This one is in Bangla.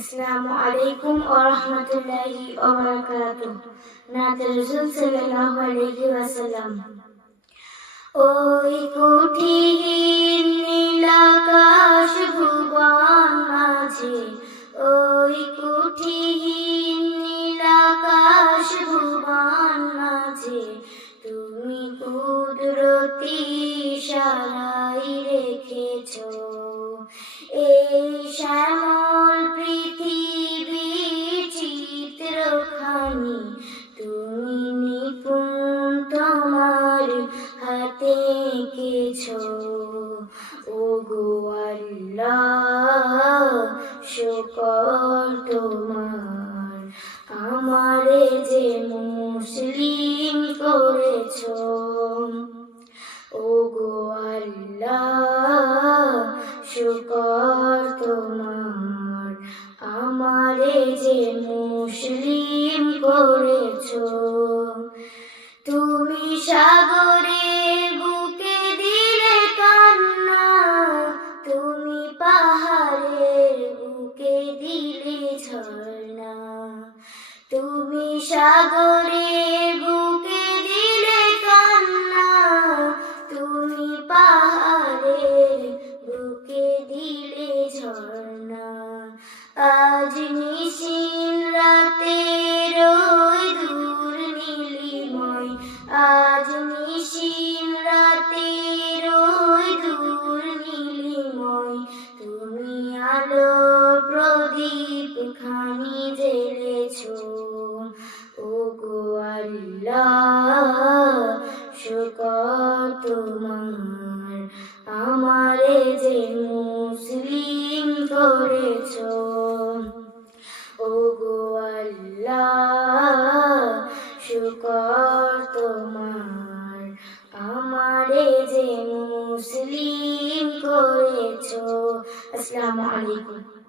আসসালামু আলাইকুম ওয়া রাহমাতুল্লাহি ওয়া বারাকাতুহু। নাতে রাসূল সাল্লাল্লাহু আলাইহি ওয়াসাল্লাম। ওই কুঠির নীল আকাশ ভুবন মাঝে, ওই কুঠির নীল আকাশ ভুবন মাঝে, তুমি কুদরতি ইশারায় রেখেছো এই শ্যামল পৃথিবীর চিত্রখানি। তুমি নিপুণ তোমার হাতে এঁকেছো। ওগো আল্লাহ, শুকর তোমার, আমারে যে মুসলিম করেছো। ওগো আল্লাহ, শুকর তোমার, আমারে যে মুসলিম করেছো। তুমি সাগরের বুকে দিলে কান্না, তুমি পাহাড়ের বুকে দিলে ঝর্ণা। তুমি সাগরের বুকে দিলে কান্না, তুমি পাহাড়ের বুকে দিলে ঝর্ণা। আজ নিশিন রাতের ওই দূর নীলিময়, আজ নিশিন রাতের ওই দূর নীলিময়, তুমি আলো প্রদীপ খানি জ্বেলেছো। ওগো আল্লাহ, শুকর তোমার, আমারে যে মুসলিম করেছো। ওগো আল্লাহ, শুকর তোমার, আমারে যে মুসলিম করেছো। আসসালামু আলাইকুম।